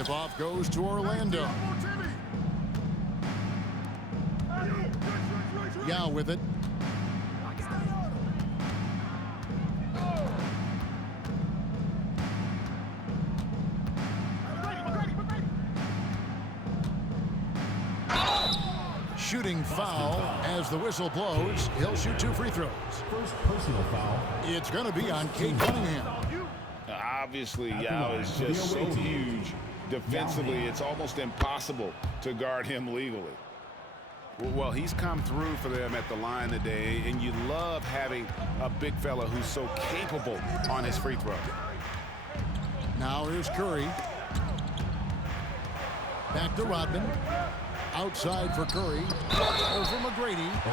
Tip-off goes to Orlando. Yao with it. Shooting foul as the whistle blows. He'll shoot 2 free throws. First personal foul. It's going to be on Cade Cunningham. Obviously, Yao is just so huge. Defensively, it's almost impossible to guard him legally. Well, he's come through for them at the line today, and you love having a big fella who's so capable on his free throw. Now here's Curry. Back to Rodman. Outside for Curry. Over McGrady.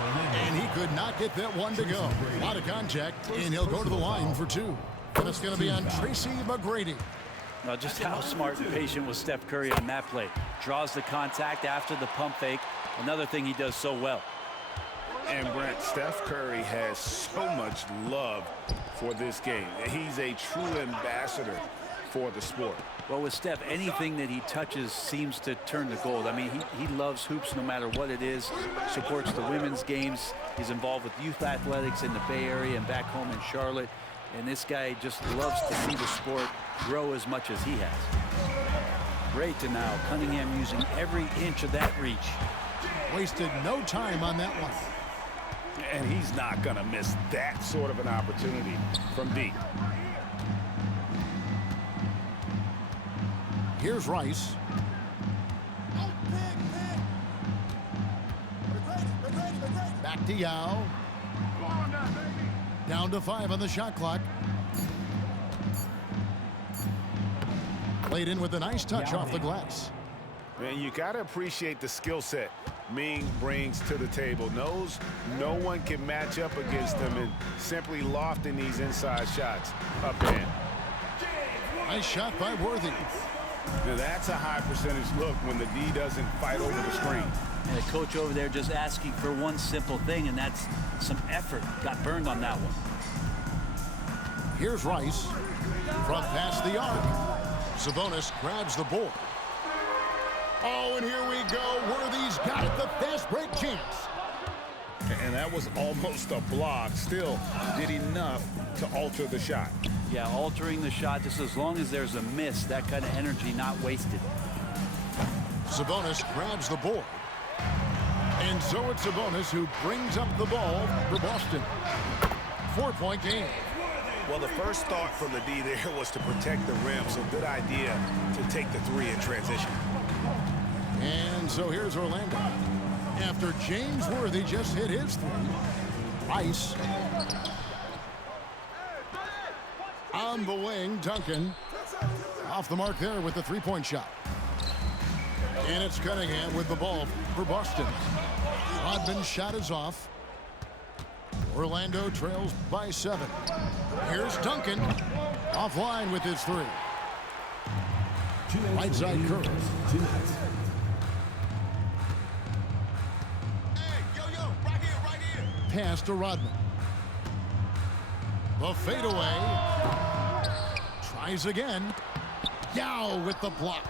And he could not get that one to go. A lot of contact, and he'll go to the line for 2. And it's going to be on Tracy McGrady. Now, just how smart and patient was Steph Curry on that play. Draws the contact after the pump fake. Another thing he does so well. And Brent, Steph Curry has so much love for this game. He's a true ambassador for the sport. Well, with Steph, anything that he touches seems to turn to gold. I mean, he loves hoops no matter what it is. Supports the women's games. He's involved with youth athletics in the Bay Area and back home in Charlotte. And this guy just loves to see the sport grow as much as he has. Great to now. Cunningham using every inch of that reach. Wasted no time on that one. And he's not going to miss that sort of an opportunity from deep. Here's Rice. Back to Yao. Down to 5 on the shot clock. Played in with a nice touch off the glass. And you got to appreciate the skill set Ming brings to the table. Knows no one can match up against him and simply lofting these inside shots up in. Nice shot by Worthy. Now that's a high percentage look when the D doesn't fight over the screen. And the coach over there just asking for one simple thing, and that's some effort. Got burned on that one. Here's Rice. From past the arc. Sabonis grabs the board. Oh, and here we go. Worthy's got it. The fast break chance. And that was almost a block. Still did enough to alter the shot. Yeah, altering the shot just as long as there's a miss. That kind of energy not wasted. Sabonis grabs the board. And so it's Sabonis who brings up the ball for Boston. 4-point game. Well, the first thought from the D there was to protect the rim, so good idea to take the 3 in transition. And so here's Orlando. After James Worthy just hit his 3, Rice. On the wing, Duncan. Off the mark there with the 3-point shot. And it's Cunningham with the ball for Boston. Rodman's shot is off. Orlando trails by 7. Here's Duncan. Offline with his 3. Right side Curry. Pass to Rodman. The fadeaway. Tries again. Yao with the block.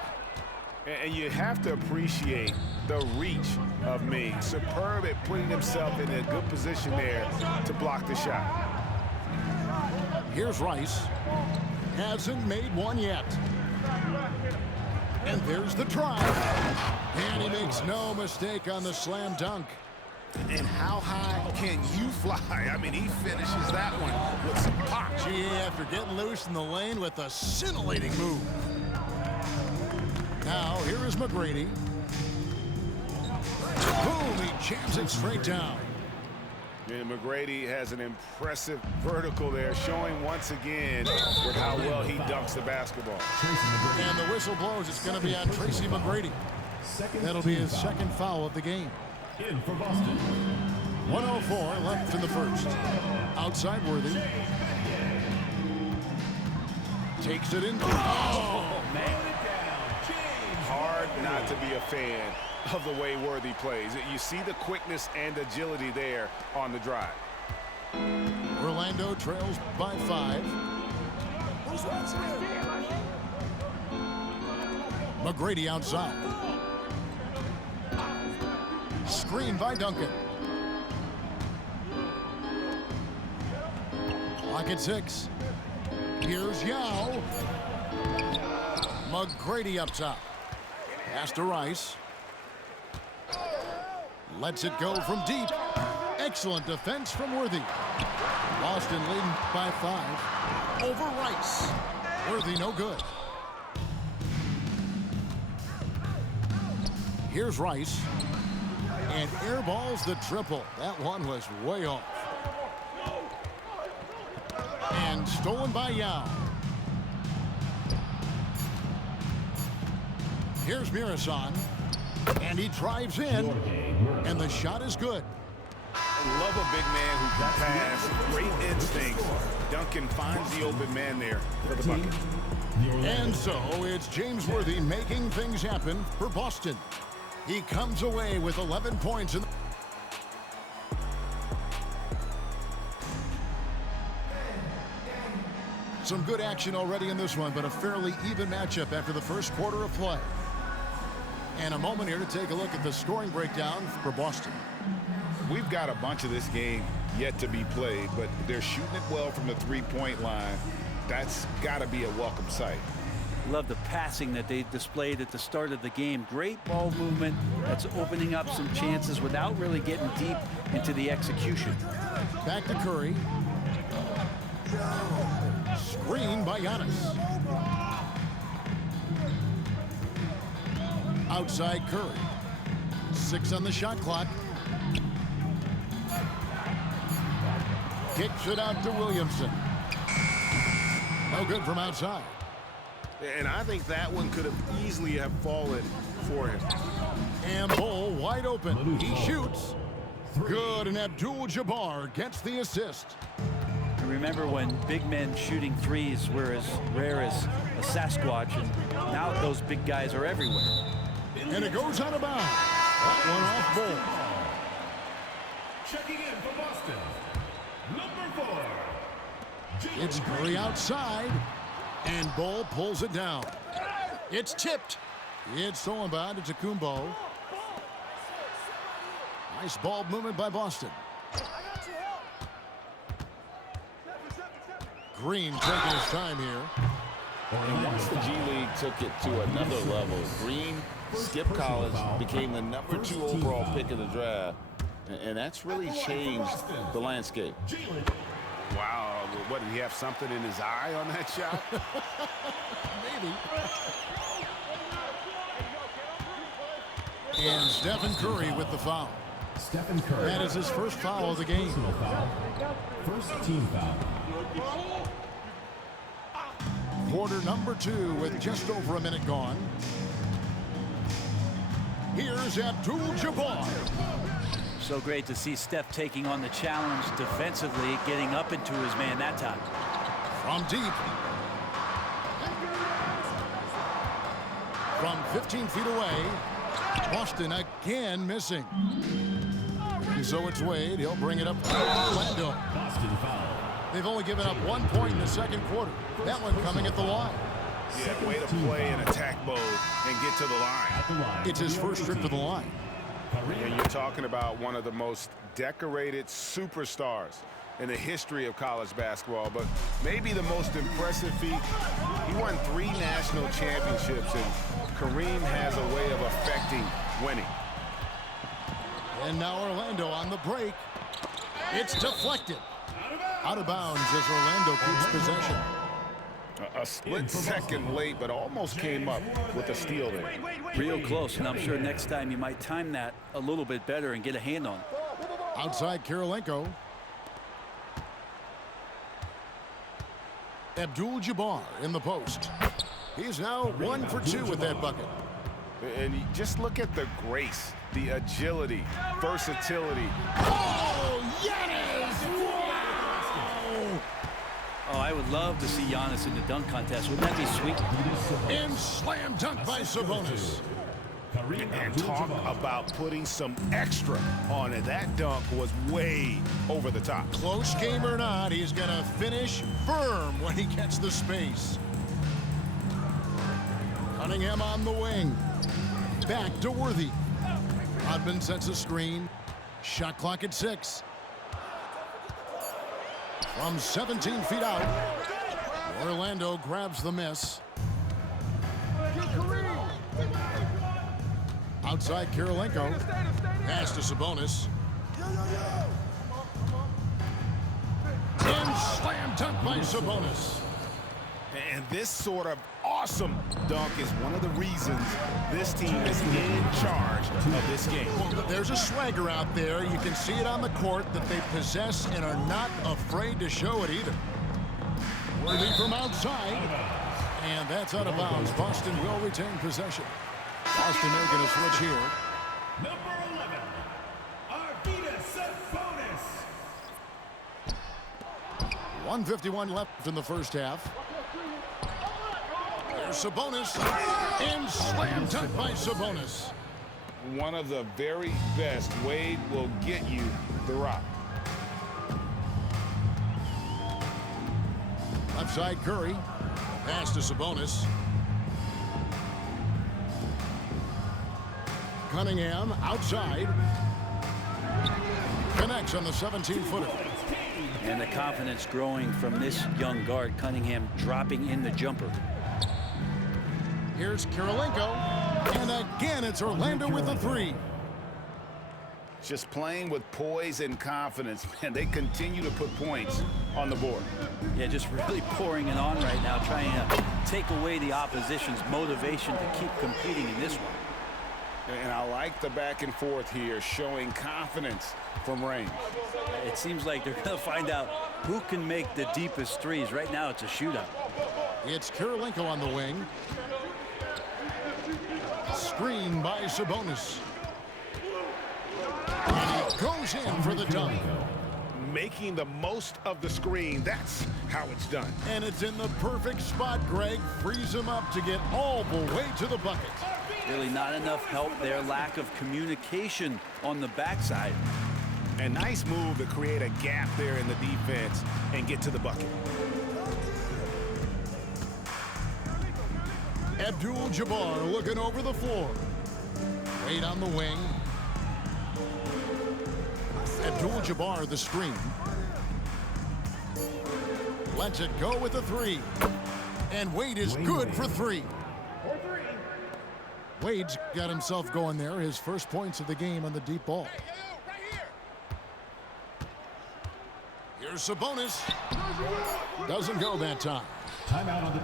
And you have to appreciate the reach of Ming. Superb at putting himself in a good position there to block the shot. Here's Rice. Hasn't made one yet. And there's the try. And he makes no mistake on the slam dunk. And how high can you fly? I mean, he finishes that one with some pop. Gee, after getting loose in the lane with a scintillating move. Now, here is McGrady. Boom, he jams it straight down. And McGrady has an impressive vertical there, showing once again with how well he dunks the basketball. And the whistle blows. It's going to be on Tracy McGrady. That'll be his second foul of the game. In for Boston. 1:04 left in the first. Outside Worthy. Takes it in. Oh, man. Hard not to be a fan of the way Worthy plays. You see the quickness and agility there on the drive. Orlando trails by 5. McGrady outside. Screen by Duncan. Clock at 6. Here's Yao. McGrady up top. Pass to Rice. Lets it go from deep. Excellent defense from Worthy. Boston leading by 5 over Rice. Worthy no good. Here's Rice. And airballs the triple. That one was way off. And stolen by Yao. Here's Mirasan. And he drives in. And the shot is good. Love a big man who can pass. Great instincts. Duncan finds the open man there for the bucket. And so it's James Worthy making things happen for Boston. He comes away with 11 points in some good action already in this one, but a fairly even matchup after the first quarter of play. And a moment here to take a look at the scoring breakdown for Boston. We've got a bunch of this game yet to be played, but they're shooting it well from the three-point line. That's got to be a welcome sight. Love the passing that they displayed at the start of the game. Great ball movement that's opening up some chances without really getting deep into the execution. Back to Curry. Screen by Giannis. Outside Curry. 6 on the shot clock. Kicks it out to Williamson. No good from outside. And I think that one could have easily have fallen for him. And Bull wide open. He shoots. Good, and Abdul-Jabbar gets the assist. And remember when big men shooting threes were as rare as a Sasquatch, and now those big guys are everywhere. And it goes out of bounds. That one off Bull. Checking in for Boston, number 4. It's Curry outside. And Bull pulls it down. It's tipped. It's stolen by Antetokounmpo. Nice ball movement by Boston. Green taking his time here. And once the G League took it to another level, Green skipped college, became the number 2 overall pick of the draft, and that's really changed the landscape. Wow, what, did he have something in his eye on that shot? Maybe. And Stephen Curry with the foul. Stephen Curry. That is his first foul of the game. Personal foul. First team foul. Quarter number 2 with just over a minute gone. Here's Abdul-Jabbar. So great to see Steph taking on the challenge defensively, getting up into his man that time. From deep. From 15 feet away. Boston again missing. And so it's Wade. He'll bring it up to Orlando. Boston foul. They've only given up 1 point in the second quarter. That one coming at the line. Yeah, way to play in attack mode and get to the line. At the line. It's his first trip to the line. And you're talking about one of the most decorated superstars in the history of college basketball, but maybe the most impressive feat. He won 3 national championships, and Kareem has a way of affecting winning. And now Orlando on the break. It's deflected. Out of bounds as Orlando keeps possession. A split second late, but almost came up with a steal there. Real close, and I'm sure next time you might time that a little bit better and get a hand on it. Outside Kirilenko. Abdul-Jabbar in the post. He's now 1 for 2 with that bucket. And you just look at the grace, the agility, versatility. Oh, Giannis! Wow! Oh, I would love to see Giannis in the dunk contest. Wouldn't that be sweet? And slam dunk by Sabonis. And talk about putting some extra on it. That dunk was way over the top. Close game or not, he's going to finish firm when he gets the space. Cunningham on the wing. Back to Worthy. Rodman sets a screen. Shot clock at 6. From 17 feet out, Orlando grabs the miss. Outside Kirilenko. Pass to Sabonis. And slam dunk by Sabonis. And this sort of awesome dunk is one of the reasons this team is in charge of this game. Well, there's a swagger out there. You can see it on the court that they possess and are not afraid to show it either. Worthy from outside. And that's out of bounds. Boston will retain possession. Boston making a switch here. Number 11, Arvydas Sabonis. 1:51 left in the first half. There's Sabonis. And slam dunk by Sabonis. One of the very best. Wade will get you the rock. Left side Curry. Pass to Sabonis. Cunningham outside. Connects on the 17-footer. And the confidence growing from this young guard, Cunningham, dropping in the jumper. Here's Kirilenko. And again, it's Orlando with a 3. Just playing with poise and confidence, man. They continue to put points on the board. Yeah, just really pouring it on right now, trying to take away the opposition's motivation to keep competing in this one. And I like the back and forth here, showing confidence from range. It seems like they're going to find out who can make the deepest threes. Right now, it's a shootout. It's Kirilenko on the wing. Screen by Sabonis. And he goes in for the dunk. Making the most of the screen, that's how it's done. And it's in the perfect spot, Greg. Frees him up to get all the way to the bucket. Really not enough help there. Lack of communication on the backside. A nice move to create a gap there in the defense and get to the bucket. Abdul-Jabbar looking over the floor. Wade on the wing. Abdul-Jabbar the screen. Lets it go with the 3. And Wade is good for 3. Wade's got himself going there. His first points of the game on the deep ball. Here's Sabonis. Doesn't go that time.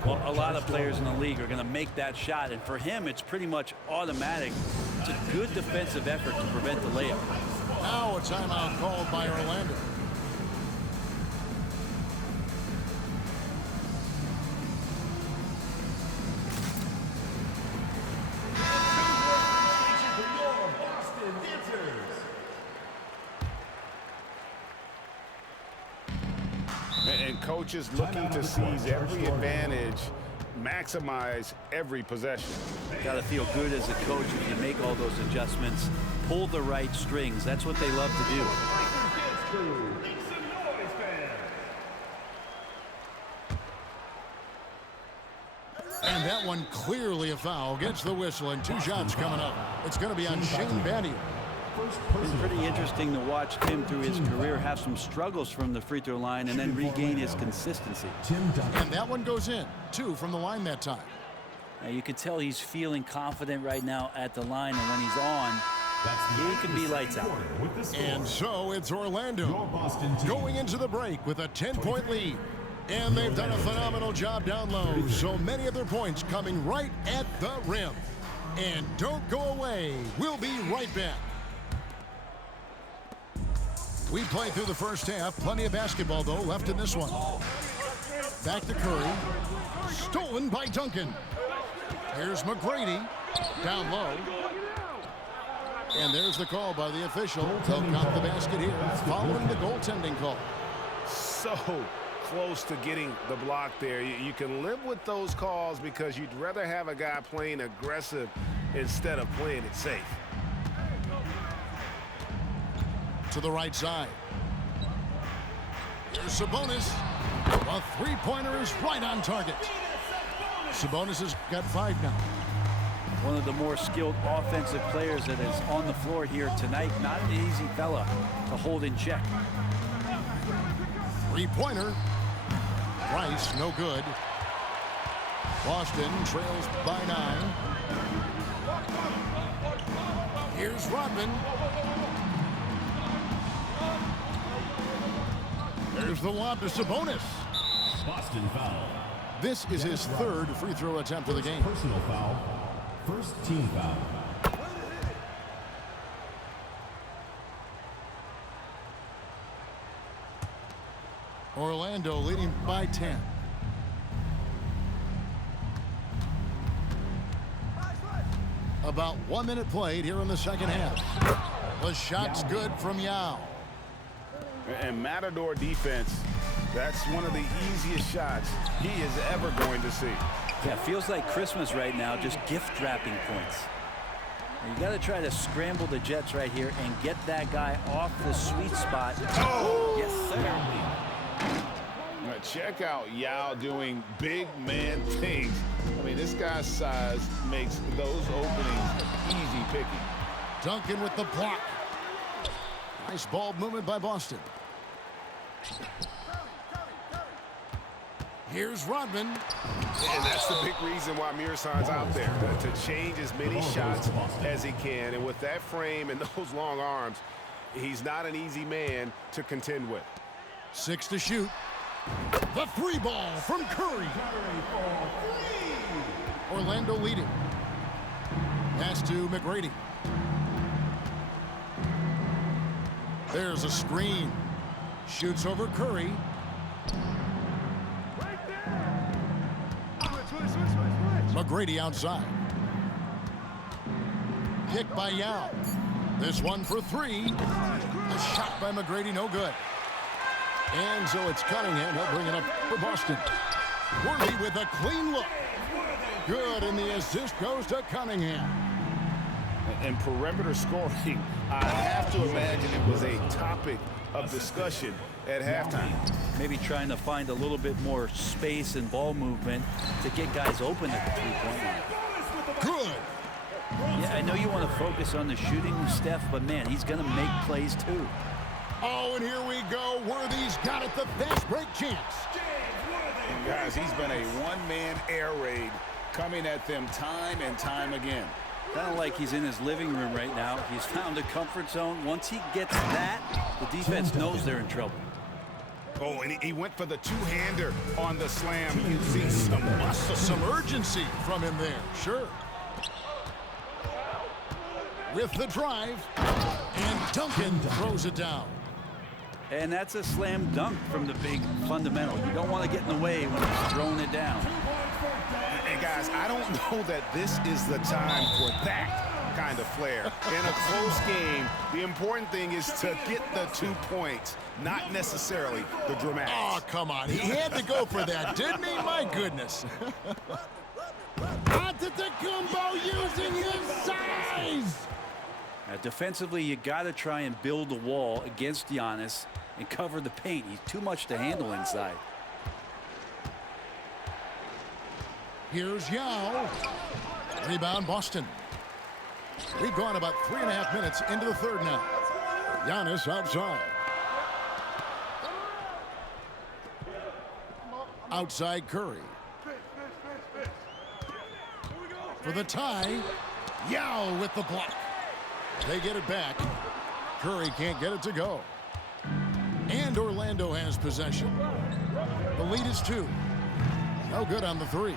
Well, a lot of players in the league are going to make that shot, and for him, it's pretty much automatic. It's a good defensive effort to prevent the layup. Now a timeout called by Orlando. And coaches looking to seize every advantage, maximize every possession. Got to feel good as a coach if you make all those adjustments, pull the right strings. That's what they love to do. And that one clearly a foul. Gets the whistle, and 2 shots coming up. It's going to be on Shane Battier. It's pretty interesting to watch Tim through his career have some struggles from the free throw line and then regain his consistency. And that one goes in. 2 from the line that time. Now you can tell he's feeling confident right now at the line, and when he's on, he can be lights out. And so it's Orlando going into the break with a 10-point lead. And they've done a phenomenal job down low. So many of their points coming right at the rim. And don't go away. We'll be right back. We played through the first half. Plenty of basketball, though, left in this one. Back to Curry. Stolen by Duncan. Here's McGrady. Down low. And there's the call by the official. They'll count the basket here following the goaltending call. So close to getting the block there. You can live with those calls because you'd rather have a guy playing aggressive instead of playing it safe. To the right side. Here's Sabonis. A 3-pointer is right on target. Sabonis has got 5 now. One of the more skilled offensive players that is on the floor here tonight. Not an easy fella to hold in check. Three-pointer. Rice, no good. Boston trails by 9. Here's Rodman. There's the lob to Sabonis. Boston foul. This is his third free throw attempt of the game. Personal foul. First team foul. Orlando leading by 10. About 1 minute played here in the second half. The shot's good from Yao. And Matador defense, that's one of the easiest shots he is ever going to see. Yeah, feels like Christmas right now, just gift wrapping points. You got to try to scramble the Jets right here and get that guy off the sweet spot. Oh! Yes, sir. Now check out Yao doing big man things. I mean, this guy's size makes those openings easy picking. Duncan with the block. Nice ball movement by Boston. Here's Rodman. And that's the big reason why Mearsan's out there, to change as many shots as he can. And with that frame and those long arms, he's not an easy man to contend with. 6 to shoot. The free ball from Curry. Orlando leading. Pass to McGrady. There's a screen. Shoots over Curry. McGrady outside. Kick by Yao. This one for 3. The shot by McGrady, no good. And so it's Cunningham. He'll bring it up for Boston. Worthy with a clean look. Good, and the assist goes to Cunningham. And perimeter scoring, I have to imagine it was a topic of discussion at halftime. Maybe trying to find a little bit more space and ball movement to get guys open at the three-point line. Good. Yeah, I know you want to focus on the shooting, Steph, but man, he's going to make plays too. Oh, and here we go. Worthy's got it, the fast break chance. Guys, he's been a one-man air raid coming at them time and time again. Kind of like he's in his living room right now. He's found a comfort zone. Once he gets that, the defense knows they're in trouble. Oh, and he went for the two-hander on the slam using some muscle. Some urgency from him there, sure. With the drive, and Duncan throws it down. And that's a slam dunk from the big fundamental. You don't want to get in the way when he's throwing it down. And guys, I don't know that this is the time for that kind of flair. In a close game, the important thing is to get the 2 points, not necessarily the dramatics. Oh, come on. He had to go for that, didn't he? My goodness. Antetokounmpo using his size. Now, defensively, you got to try and build a wall against Giannis and cover the paint. He's too much to handle inside. Here's Yao. Rebound, Boston. We've gone about 3.5 minutes into the third now. Giannis outside. Outside Curry. For the tie, Yao with the block. They get it back. Curry can't get it to go. And Orlando has possession. The lead is 2. No good on the 3.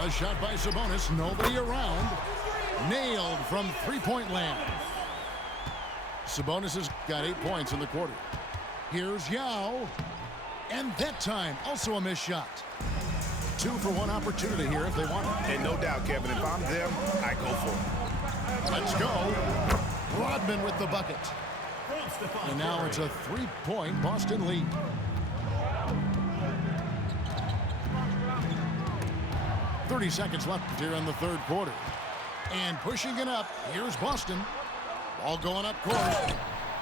A shot by Sabonis, nobody around. Nailed from three-point land. Sabonis has got 8 points in the quarter. Here's Yao. And that time, also a missed shot. 2 for 1 opportunity here if they want it. And no doubt, Kevin, if I'm them, I go for it. Let's go. Rodman with the bucket. And now it's a 3-point Boston lead. .30 seconds left here in the third quarter. And pushing it up, here's Boston. Ball going up court.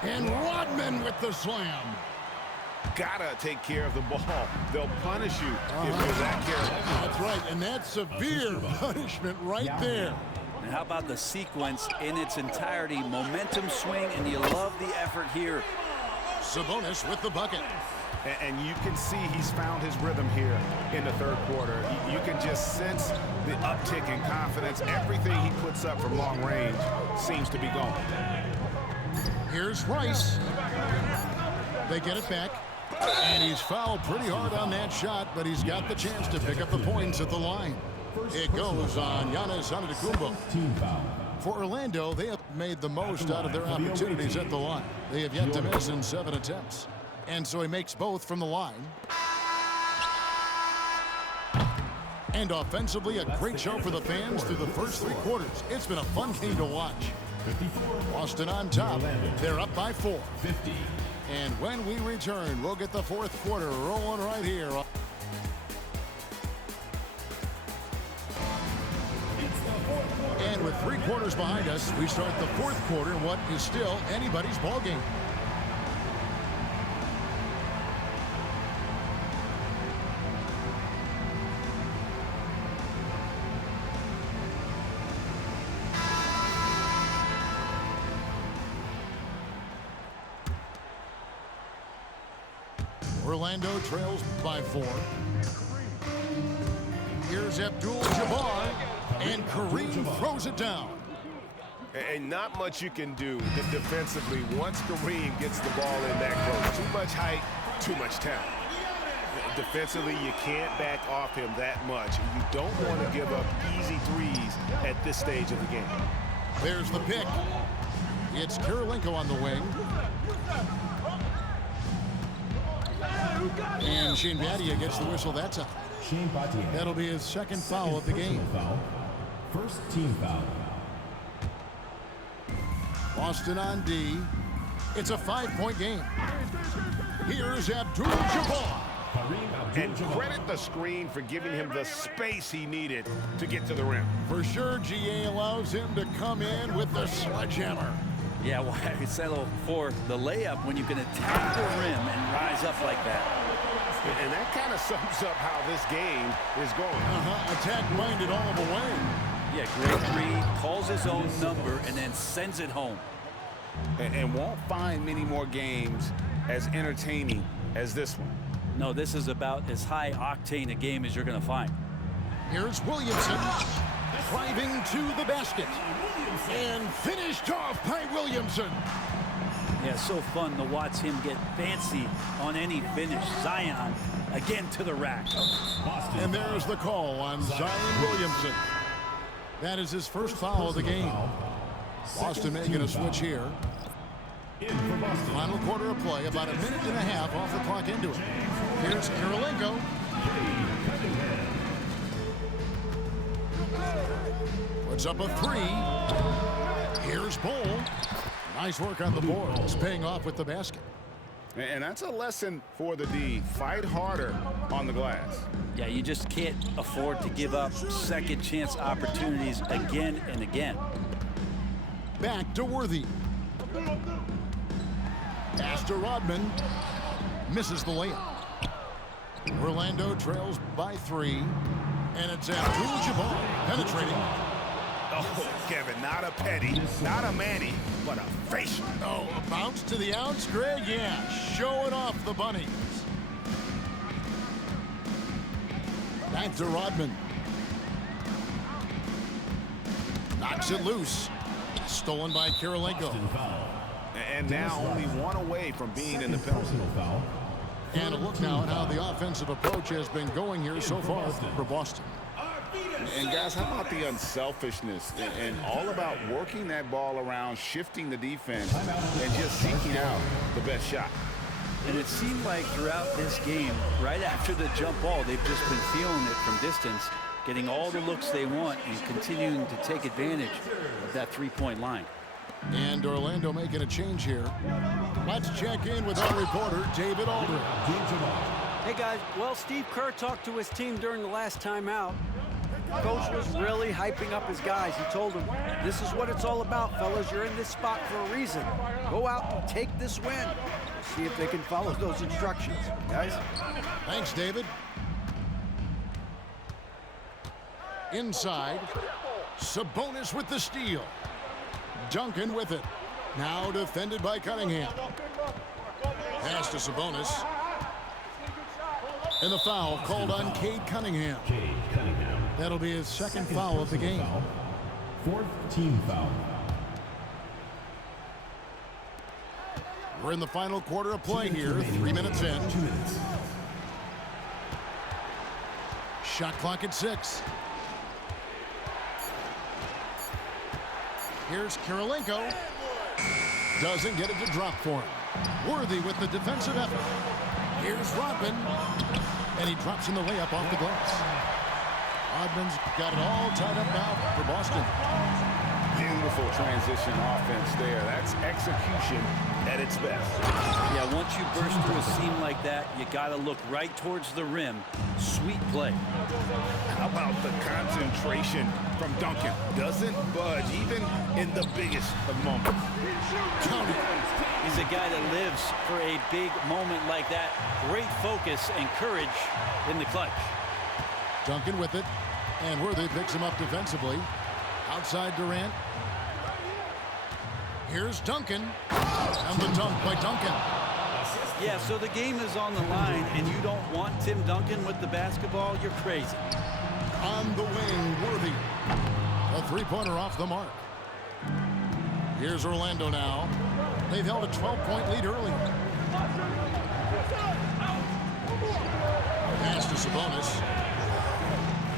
And Rodman with the slam. gotta take care of the ball. They'll punish you if you're that careless. That's right, and that's severe punishment right there. And how about the sequence in its entirety? Momentum swing, and you love the effort here. Sabonis with the bucket. And you can see he's found his rhythm here in the third quarter. You can just sense the uptick in confidence. Everything he puts up from long range seems to be going. Here's Rice. They get it back. And he's fouled pretty hard on that shot, but he's got the chance to pick up the points at the line. It goes on Giannis Antetokounmpo. For Orlando, they have made the most out of their opportunities at the line. They have yet to miss in 7 attempts. And so he makes both from the line. And offensively, a great show for the fans through the first 3 quarters. It's been a fun game to watch. Boston on top. They're up by 4. And when we return, we'll get the fourth quarter rolling right here. And with 3 quarters behind us, we start the fourth quarter in what is still anybody's ball game. Orlando trails by 4. Here's Abdul-Jabbar, and Kareem throws it down. And not much you can do defensively once Kareem gets the ball in that close. Too much height, too much talent. Defensively, you can't back off him that much. You don't want to give up easy threes at this stage of the game. There's the pick. It's Kirilenko on the wing. And Shane Battier gets the whistle that time. That'll be his second foul of the game. First team foul. Boston on D. It's a 5-point game. Here's Abdul-Jabbar. And credit the screen for giving him the space he needed to get to the rim. For sure, GA allows him to come in with the sledgehammer. Yeah, why settle for the layup when you can attack the rim and rise up like that? And that kind of sums up how this game is going. Attack-minded all the way. Yeah, great read, calls his own number, and then sends it home. And won't find many more games as entertaining as this one. No, this is about as high octane a game as you're going to find. Here's Williamson driving to the basket. And finished off by Williamson. Yeah, so fun to watch him get fancy on any finish. Zion again to the rack. And there's the call on Zion Williamson. That is his first foul of the game. Boston making a switch here. Final quarter of play, about a minute and a half off the clock into it. Here's Kirilenko. Puts up a 3. Here's Bol. Nice work on the boards, paying off with the basket. And that's a lesson for the D. Fight harder on the glass. Yeah, you just can't afford to give up second chance opportunities again and again. Back to Worthy. Pass to Rodman. Misses the layup. Orlando trails by 3. And it's Abdul-Jabbar penetrating. Oh, Kevin, not a petty, not a Manny, but a facial. Oh, a bounce to the outs, Greg? Yeah, showing off the bunnies. Back to Rodman. Knocks it loose. Stolen by Kirilenko. And now only 1 away from being in the penalty. And a look now at how the offensive approach has been going here so far for Boston. And guys, how about the unselfishness and all about working that ball around, shifting the defense, and just seeking out the best shot. And it seemed like throughout this game, right after the jump ball, they've just been feeling it from distance, getting all the looks they want and continuing to take advantage of that 3-point line. And Orlando making a change here. Let's check in with our reporter, David Aldridge. Hey guys, well, Steve Kerr talked to his team during the last time out. Coach was really hyping up his guys. He told them, this is what it's all about, fellas. You're in this spot for a reason. Go out and take this win. See if they can follow those instructions, guys. Thanks, David. Inside. Sabonis with the steal. Duncan with it. Now defended by Cunningham. Pass to Sabonis. And the foul called on Cade Cunningham. That'll be his second foul of the game. Fourth team foul. We're in the final quarter of play here. 3 minutes in. 2 minutes. Shot clock at 6. Here's Kirilenko. Doesn't get it to drop for him. Worthy with the defensive effort. Here's Rodman. And he drops in the layup off the glass. Rodman's got it all tied up now for Boston. Beautiful transition offense there. That's execution at its best. Yeah, once you burst through a seam like that, you got to look right towards the rim. Sweet play. How about the concentration from Duncan? Doesn't budge even in the biggest of moments. Count it. He's a guy that lives for a big moment like that. Great focus and courage in the clutch. Duncan with it. And Worthy picks him up defensively. Outside Durant. Here's Duncan. And the dunk by Duncan. Yeah, so the game is on the line, and you don't want Tim Duncan with the basketball, you're crazy. On the wing, Worthy. A three-pointer off the mark. Here's Orlando now. They've held a 12-point lead earlier. Pass to Sabonis.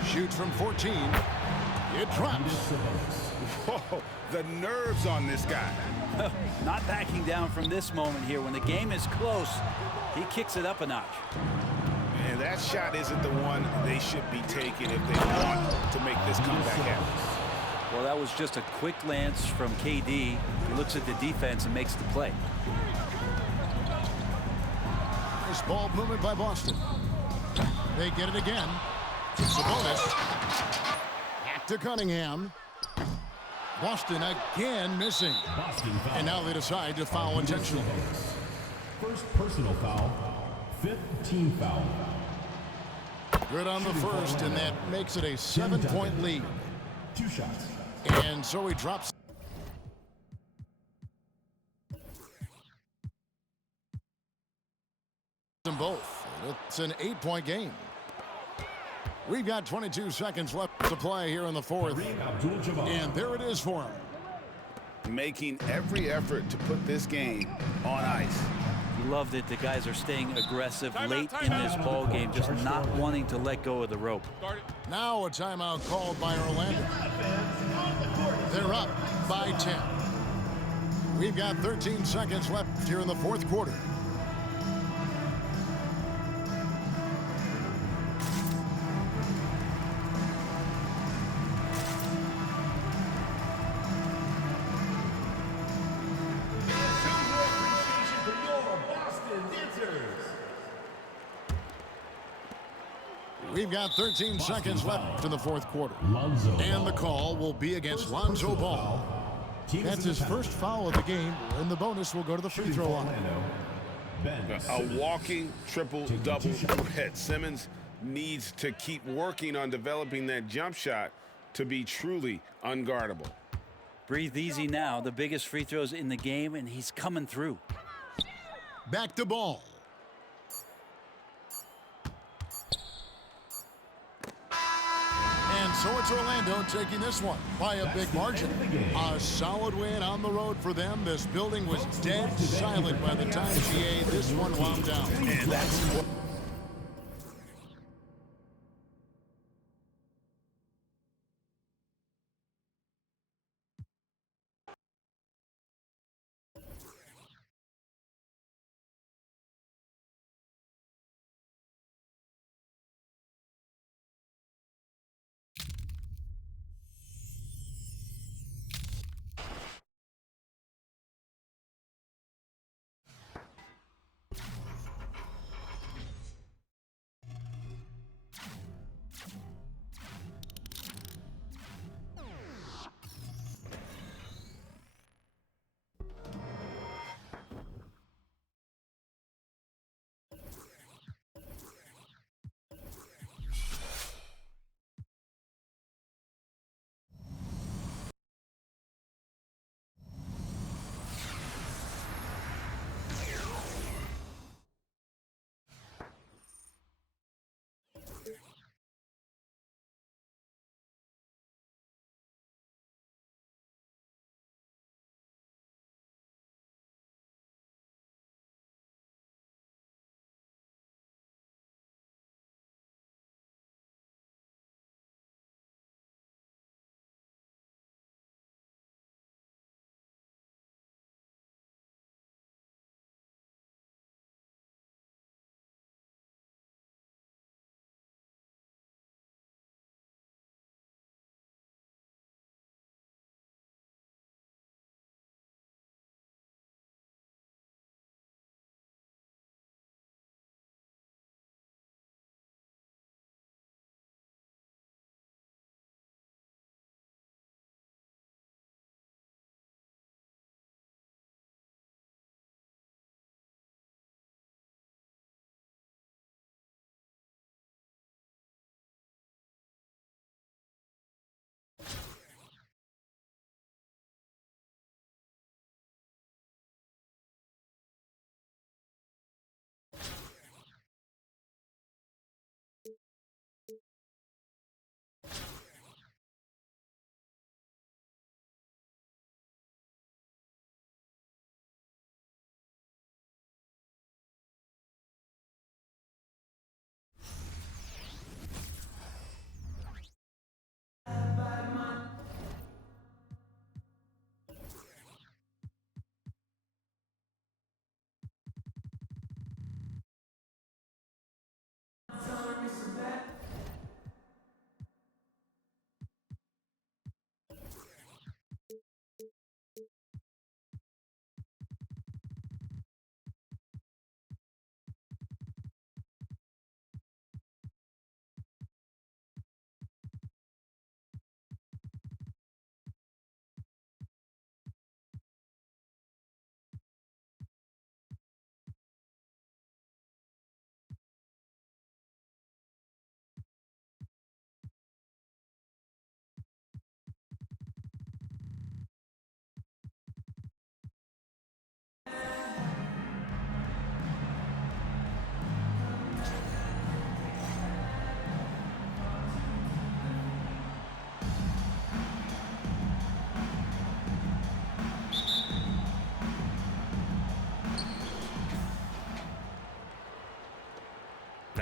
Shoots from 14. It drops. Whoa, the nerves on this guy. Not backing down from this moment here. When the game is close, he kicks it up a notch. And that shot isn't the one they should be taking if they want to make this comeback happen. Well, that was just a quick lance from KD. He looks at the defense and makes the play. Nice ball movement by Boston. They get it again. Sabonis. Back to Cunningham. Boston again missing. Boston foul. And now they decide to foul intentionally. First personal foul. Fifth team foul. Good on the first, and that makes it a 7-point lead. 2 shots. And so he drops. Them both. It's an 8-point game. We've got 22 seconds left to play here in the fourth. And there it is for him. Making every effort to put this game on ice. Love that the guys are staying aggressive late in this ball game, just not wanting to let go of the rope. Now a timeout called by Orlando. They're up by 10. We've got 13 seconds left here in the fourth quarter. We've got 13 seconds left in the fourth quarter. And the call will be against Lonzo Ball. That's his first foul of the game, and the bonus will go to the free throw line. A walking triple-double threat. Simmons needs to keep working on developing that jump shot to be truly unguardable. Breathe easy now. The biggest free throws in the game, and he's coming through. Back to Ball. And so it's Orlando taking this one by a big margin. A solid win on the road for them. This building was dead silent by the time GA this one wound down. And that's what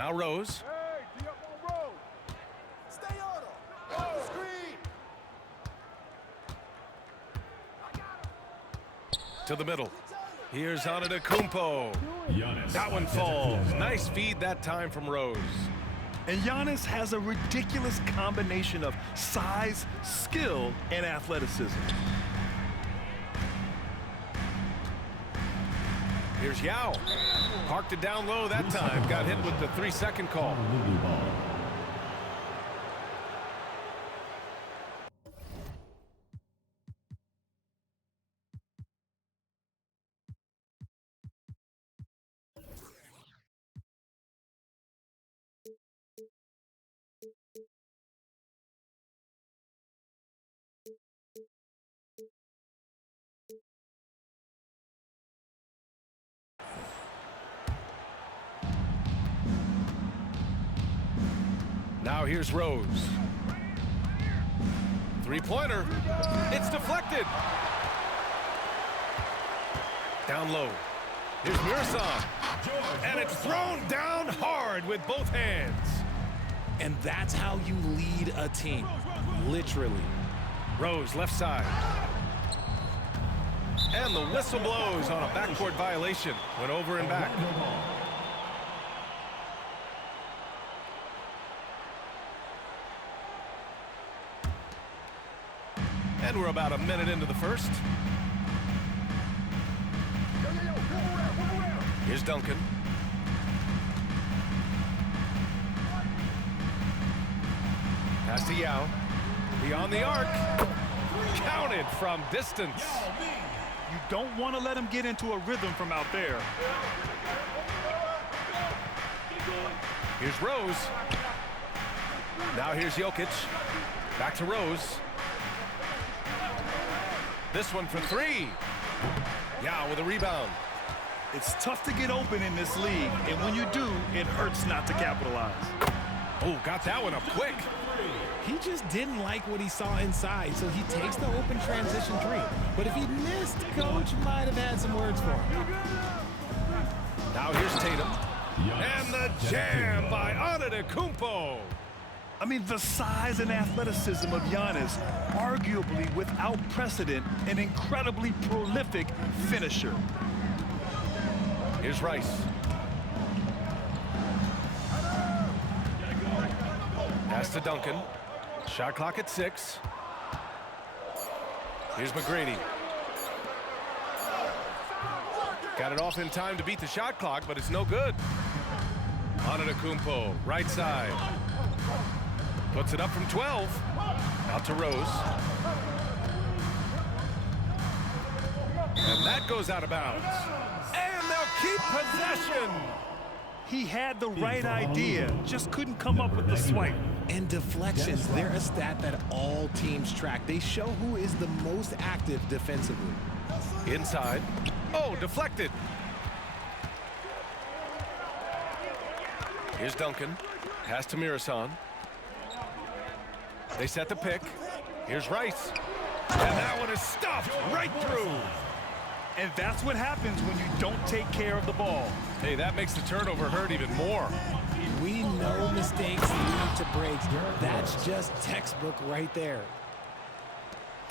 Now Rose. To the middle. Here's Antetokounmpo. That one falls. Nice feed that time from Rose. And Giannis has a ridiculous combination of size, skill, and athleticism. Here's Yao. Parked it down low that time. Got hit with the 3-second call. Now here's Rose. Three-pointer. It's deflected. Down low. Here's Mirasan. And it's thrown down hard with both hands. And that's how you lead a team. Literally. Rose, left side. And the whistle blows on a backcourt violation. Went over and back. And we're about a minute into the first. Here's Duncan. Pass to Yao. Beyond the arc. Counted from distance. You don't want to let him get into a rhythm from out there. Here's Rose. Now here's Jokic. Back to Rose. This one for three. Yao with a rebound. It's tough to get open in this league, and when you do, it hurts not to capitalize. Oh, got that one up quick. He just didn't like what he saw inside, so he takes the open transition three. But if he missed, Coach might have had some words for him. Now here's Tatum. And the jam by Antetokounmpo. I mean, the size and athleticism of Giannis, arguably without precedent, an incredibly prolific finisher. Here's Rice. Pass to Duncan. Shot clock at 6. Here's McGrady. Got it off in time to beat the shot clock, but it's no good. Antetokounmpo, right side. Puts it up from 12. Out to Rose. And that goes out of bounds. And they'll keep possession. He had the right idea, just couldn't come up with the swipe. And deflections, they're a stat that all teams track. They show who is the most active defensively. Inside. Oh, deflected. Here's Duncan. Pass to Mirasan. They set the pick. Here's Rice. And that one is stuffed right through. And that's what happens when you don't take care of the ball. Hey, that makes the turnover hurt even more. We know mistakes lead to breaks. That's just textbook right there.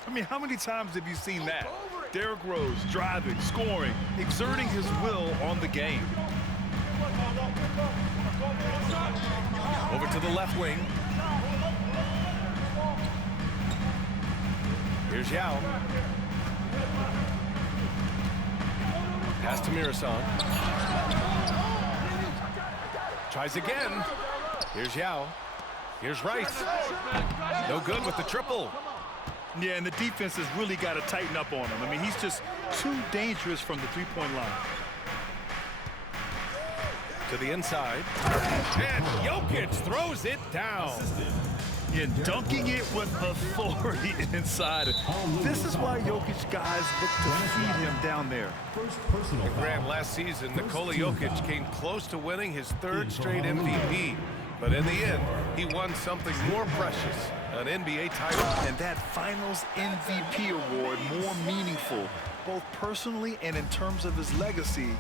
I mean, how many times have you seen that? Derrick Rose driving, scoring, exerting his will on the game. Over to the left wing. Here's Yao. Pass to Mirasan. Tries again. Here's Yao. Here's Rice. No good with the triple. Yeah, and the defense has really got to tighten up on him. I mean, he's just too dangerous from the three-point line. To the inside. And Jokic throws it down. And dunking it with authority inside. This is why Jokic guys look to feed him down there. And Grant, last season, Nikola Jokic came close to winning his 3rd straight MVP. But in the end, he won something more precious, an NBA title. And that Finals MVP award more meaningful, both personally and in terms of his legacy.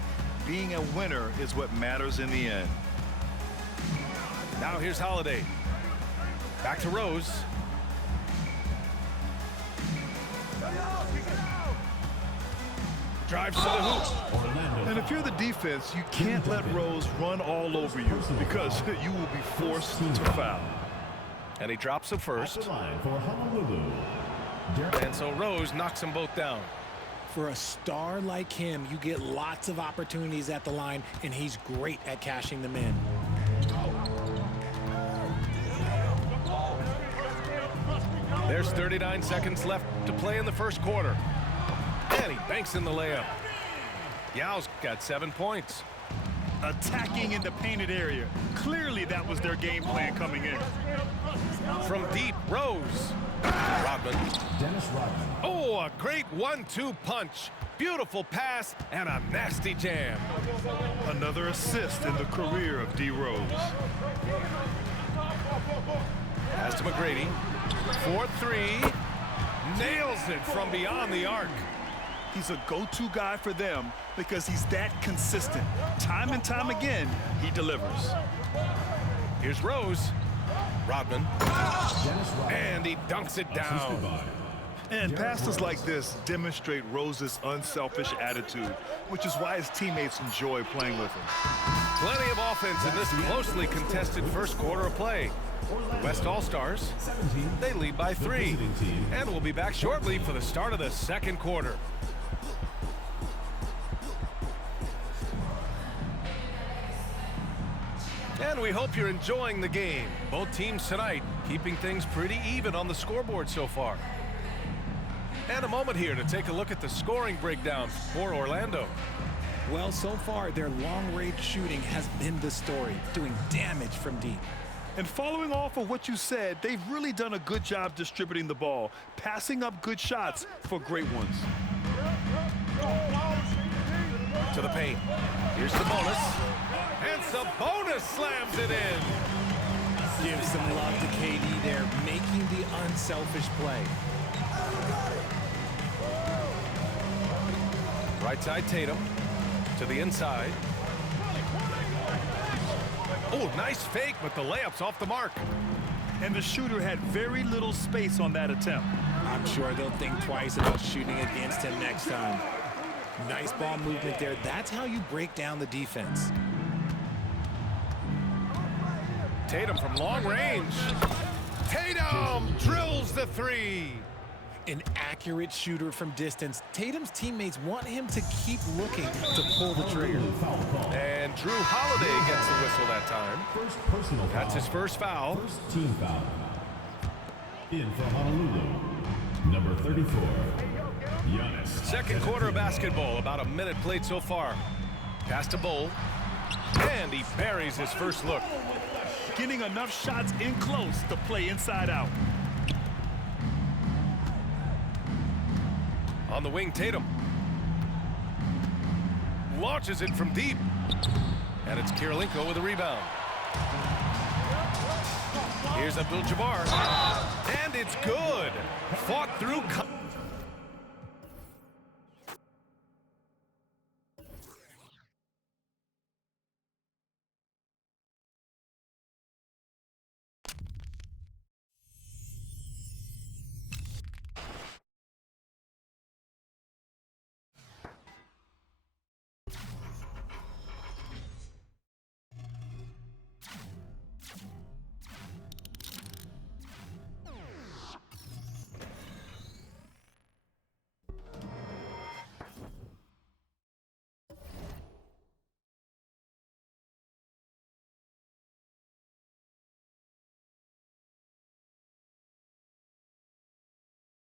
Being a winner is what matters in the end. Now here's Holiday. Back to Rose. Drives to the hoop. And if you're the defense, you can't let Rose run all over you because you will be forced to foul. And he drops the first. And so Rose knocks them both down. For a star like him, you get lots of opportunities at the line, and he's great at cashing them in. There's 39 seconds left to play in the first quarter. And he banks in the layup. Yao's got 7 points. Attacking in the painted area. Clearly that was their game plan coming in. From deep, Rose. Rodman. Oh, a great 1-2 punch. Beautiful pass and a nasty jam. Another assist in the career of D. Rose. Pass to McGrady. 4-3. Nails it from beyond the arc. He's a go-to guy for them because he's that consistent. Time and time again, he delivers. Here's Rose. Rodman. And he dunks it down. And passes like this demonstrate Rose's unselfish attitude, which is why his teammates enjoy playing with him. Plenty of offense in this closely contested first quarter of play. West All-Stars, they lead by 3. And we'll be back shortly for the start of the second quarter. And we hope you're enjoying the game. Both teams tonight keeping things pretty even on the scoreboard so far. And a moment here to take a look at the scoring breakdown for Orlando. Well, so far, their long-range shooting has been the story, doing damage from deep. And following off of what you said, they've really done a good job distributing the ball, passing up good shots for great ones. To the paint. Here's the bonus. And Sabonis slams it in. Give some love to KD there, making the unselfish play. Right side Tatum. To the inside. Oh, nice fake, but the layup's off the mark. And the shooter had very little space on that attempt. I'm sure they'll think twice about shooting against him next time. Nice ball movement there. That's how you break down the defense. Tatum from long range. Tatum drills the 3. An accurate shooter from distance. Tatum's teammates want him to keep looking to pull the trigger. And Drew Holiday gets the whistle that time. That's his first foul. First team foul. In for Honolulu, number 34, Giannis. Second quarter of basketball, about a minute played so far. Pass to Bull. And he buries his first look. Getting enough shots in close to play inside out. On the wing, Tatum. Launches it from deep. And it's Kirilenko with a rebound. Here's Abdul-Jabbar. And it's good. Fought through.